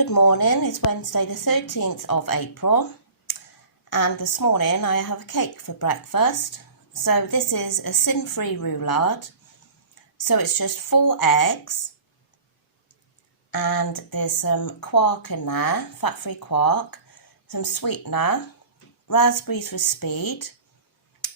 Good morning, it's Wednesday the 13th of April and this morning I have a cake for breakfast. So this is a sin-free roulade. So it's just 4 eggs and there's some quark in there, fat-free quark, some sweetener, raspberries for speed,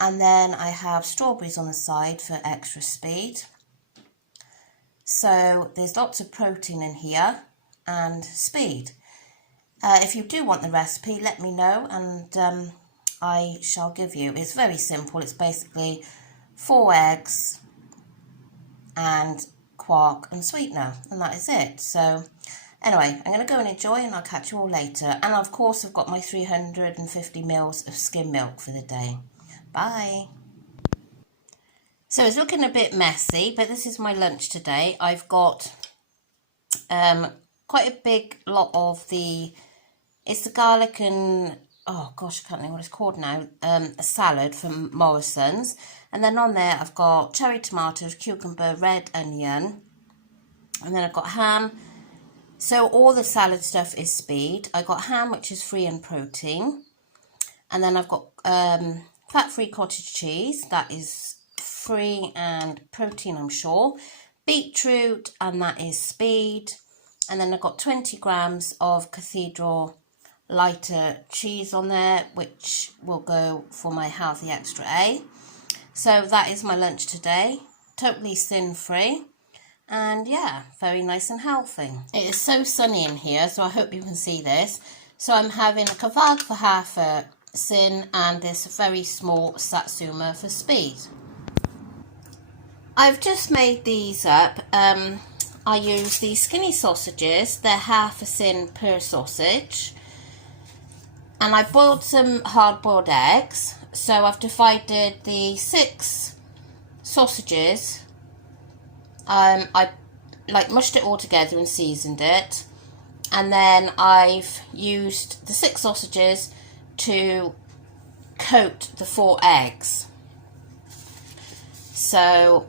and then I have strawberries on the side for extra speed. So there's lots of protein in here and speed. If you do want the recipe, let me know and I shall give you. It's very simple. It's basically 4 eggs and quark and sweetener, and that is it. So anyway, I'm going to go and enjoy and I'll catch you all later. And of course I've got my 350 mils of skim milk for the day. Bye. So it's looking a bit messy, but this is my lunch today. I've got quite a big lot of it's the garlic and, oh gosh, I can't think what it's called now, a salad from Morrison's. And then on there I've got cherry tomatoes, cucumber, red onion, and then I've got ham. So all the salad stuff is speed. I've got ham, which is free in protein. And then I've got fat-free cottage cheese, that is free and protein, I'm sure. Beetroot, and that is speed. And then I've got 20 grams of cathedral lighter cheese on there, which will go for my healthy extra A. So that is my lunch today, totally sin-free, and yeah, very nice and healthy. It is so sunny in here, so I hope you can see this. So I'm having a kavag for half a sin and this very small satsuma for speed. I've just made these up. I use these skinny sausages. They're half a sin per sausage. And I boiled some hard-boiled eggs. So I've divided the 6 sausages. I mushed it all together and seasoned it. And then I've used the 6 sausages to coat the 4 eggs. So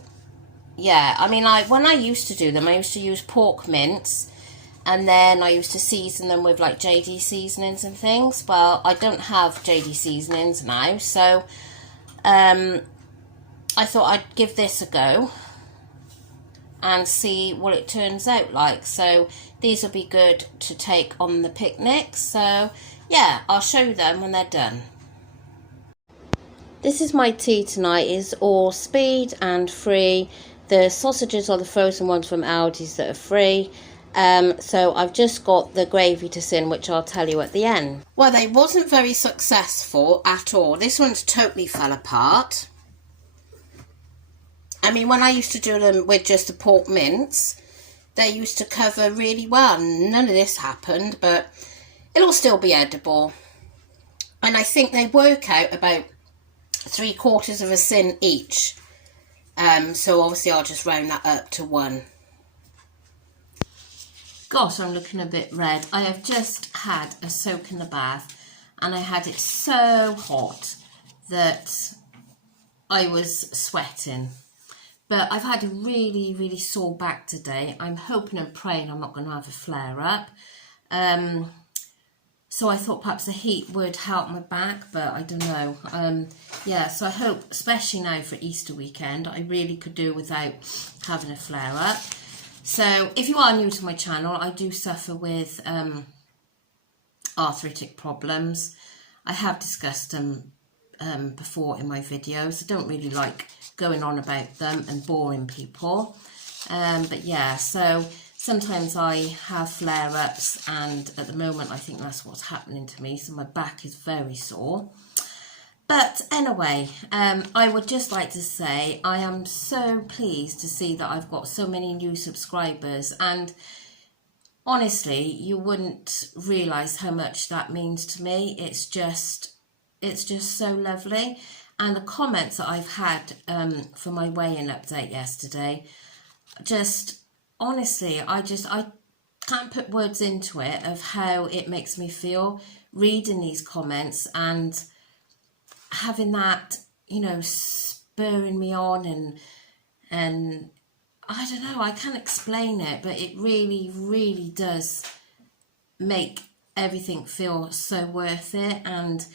yeah, I mean, when I used to do them, I used to use pork mince, and then I used to season them with like JD seasonings and things. Well, I don't have JD seasonings now, so I thought I'd give this a go and see what it turns out like. So these will be good to take on the picnic. So yeah, I'll show them when they're done. This is my tea tonight. It's all speed and free. The sausages are the frozen ones from Aldi's that are free. So I've just got the gravy to sin, which I'll tell you at the end. Well, they wasn't very successful at all. This one's totally fell apart. I mean, when I used to do them with just the pork mince, they used to cover really well. None of this happened, but it'll still be edible. And I think they work out about 3/4 of a sin each. So obviously I'll just round that up to 1. Gosh, I'm looking a bit red. I have just had a soak in the bath and I had it so hot that I was sweating. But I've had a really, really sore back today. I'm hoping and praying I'm not going to have a flare-up. So I thought perhaps the heat would help my back, but I don't know. Yeah, so I hope, especially now for Easter weekend, I really could do without having a flare-up. So if you are new to my channel, I do suffer with arthritic problems. I have discussed them before in my videos. I don't really like going on about them and boring people. But yeah, so sometimes I have flare-ups, and at the moment I think that's what's happening to me, so my back is very sore. But anyway, I would just like to say I am so pleased to see that I've got so many new subscribers, and honestly, you wouldn't realise how much that means to me. It's just so lovely. And the comments that I've had for my weigh-in update yesterday, just honestly, I can't put words into it of how it makes me feel reading these comments and having that, you know, spurring me on, and I don't know, I can't explain it, but it really, really does make everything feel so worth it, and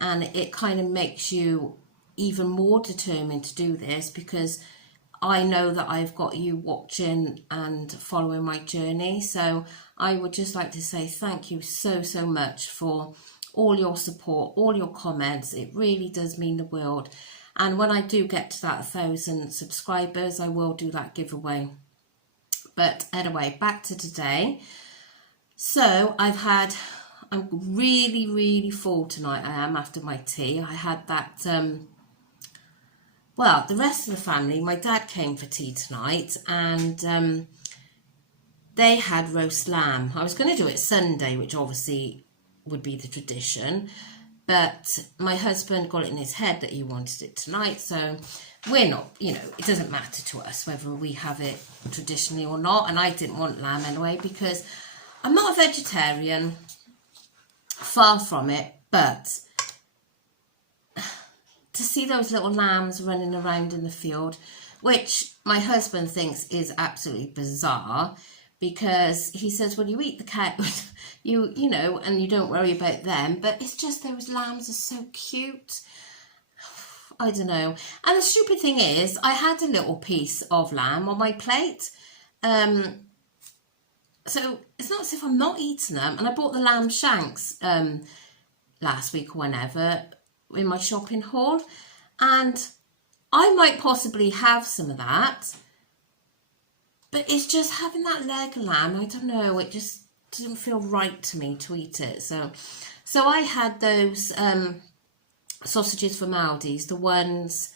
it kind of makes you even more determined to do this, because I know that I've got you watching and following my journey. So I would just like to say thank you so much for all your support, all your comments. It really does mean the world. And when I do get to that 1,000 subscribers, I will do that giveaway. But anyway, back to today. So I'm really full tonight. I am, after my tea. I had that, well, the rest of the family, my dad came for tea tonight, and they had roast lamb. I was going to do it Sunday, which obviously would be the tradition, but my husband got it in his head that he wanted it tonight, so we're not, it doesn't matter to us whether we have it traditionally or not. And I didn't want lamb anyway, because I'm not a vegetarian, far from it, but to see those little lambs running around in the field, which my husband thinks is absolutely bizarre, because he says, well, you eat the cow, you know, and you don't worry about them, but it's just those lambs are so cute. I don't know. And the stupid thing is, I had a little piece of lamb on my plate, so it's not as if I'm not eating them. And I bought the lamb shanks last week or whenever in my shopping haul, and I might possibly have some of that, but it's just having that leg of lamb, I don't know, it just didn't feel right to me to eat it. So I had those sausages from Aldi's, the ones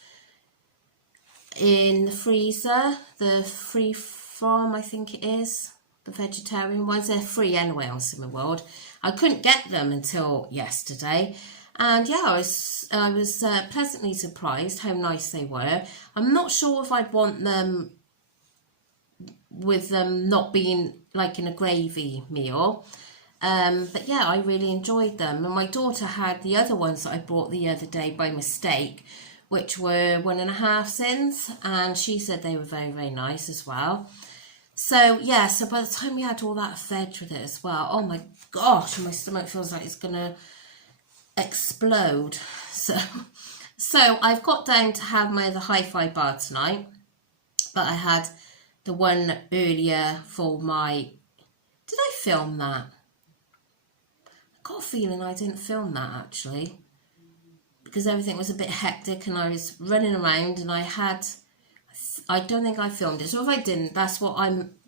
in the freezer, the free from, I think it is, the vegetarian ones. They're free anyway on Summer World. I couldn't get them until yesterday, and yeah, I was pleasantly surprised how nice they were. I'm not sure if I'd want them with them not being like in a gravy meal, but yeah, I really enjoyed them. And my daughter had the other ones that I bought the other day by mistake, which were 1.5 sins, and she said they were very nice as well. So yeah, so by the time we had all that veg with it as well, oh my gosh, my stomach feels like it's gonna explode. So I've got down to have my other hi-fi bar tonight, but I had the one earlier for my, did I film that? I got a feeling I didn't film that actually, because everything was a bit hectic and I was running around, and I don't think I filmed it. So if I didn't, that's what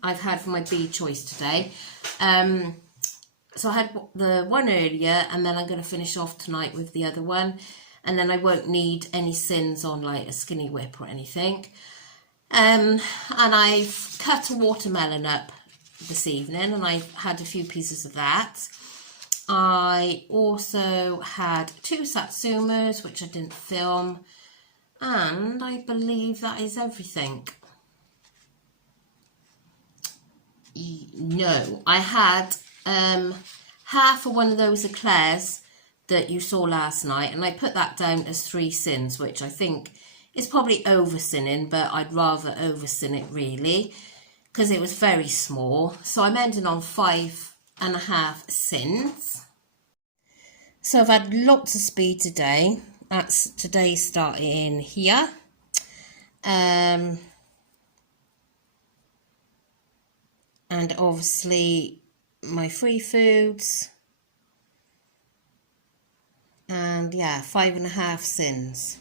I've had for my B choice today. So I had the one earlier, and then I'm going to finish off tonight with the other one, and then I won't need any sins on like a skinny whip or anything. And I've cut a watermelon up this evening, and I had a few pieces of that. I also had 2 satsumas, which I didn't film, and I believe that is everything. No, I had half of one of those eclairs that you saw last night, and I put that down as 3 sins, which I think is probably over sinning, but I'd rather over sin it really, because it was very small. So I'm ending on 5.5 sins. So I've had lots of speed today. That's today starting here. And obviously my free foods. And yeah, 5.5 sins.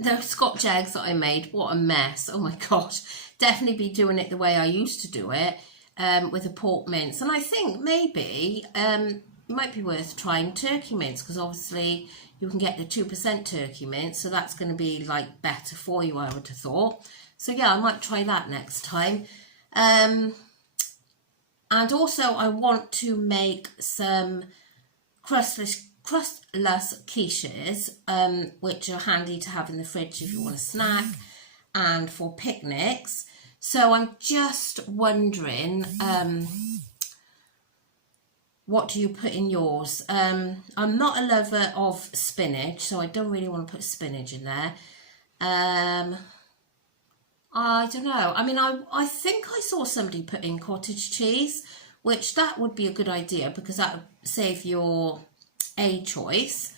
Those scotch eggs that I made, what a mess. Oh my gosh. Definitely be doing it the way I used to do it, with a pork mince. And I think maybe it might be worth trying turkey mince, because obviously you can get the 2% turkey mince, so that's going to be like better for you, I would have thought. So yeah, I might try that next time. And also I want to make some crustless quiches, which are handy to have in the fridge if you want a snack and for picnics. So I'm just wondering, what do you put in yours? I'm not a lover of spinach, so I don't really want to put spinach in there. I don't know. I mean, I think I saw somebody put in cottage cheese, which that would be a good idea because that would save your A choice.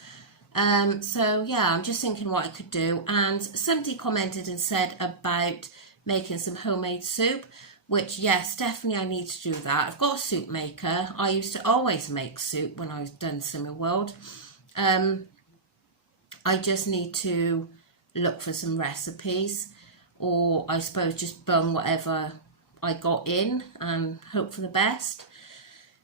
So yeah, I'm just thinking what I could do. And somebody commented and said about making some homemade soup, which yes, definitely I need to do that. I've got a soup maker. I used to always make soup when I was done Summer World. I just need to look for some recipes, or I suppose just bung whatever I got in and hope for the best.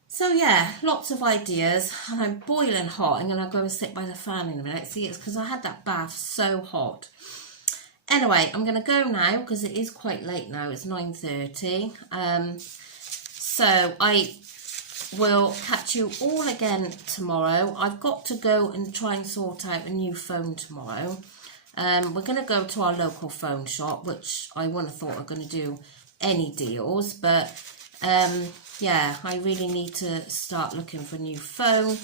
So yeah, lots of ideas, and I'm boiling hot. I'm going to go and sit by the fan in a minute. See, it's because I had that bath so hot. Anyway, I'm going to go now because it is quite late now. It's 9:30. So I will catch you all again tomorrow. I've got to go and try and sort out a new phone tomorrow. We're going to go to our local phone shop, which I wouldn't have thought I'm going to do any deals, but yeah, I really need to start looking for a new phone,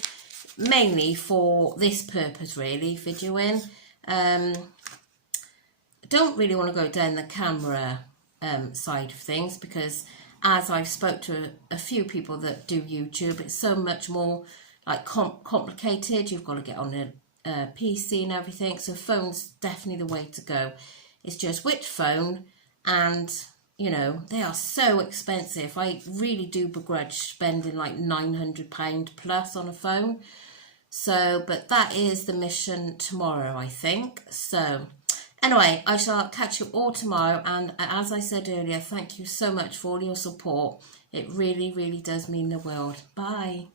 mainly for this purpose really, videoing. Don't really want to go down the camera side of things, because as I've spoke to a few people that do YouTube, it's so much more like complicated. You've got to get on a PC and everything, so phone's definitely the way to go. It's just which phone, and you know, they are so expensive. I really do begrudge spending like £900 plus on a phone. So, but that is the mission tomorrow, I think. So anyway, I shall catch you all tomorrow, and as I said earlier, thank you so much for all your support. It really, really does mean the world. Bye.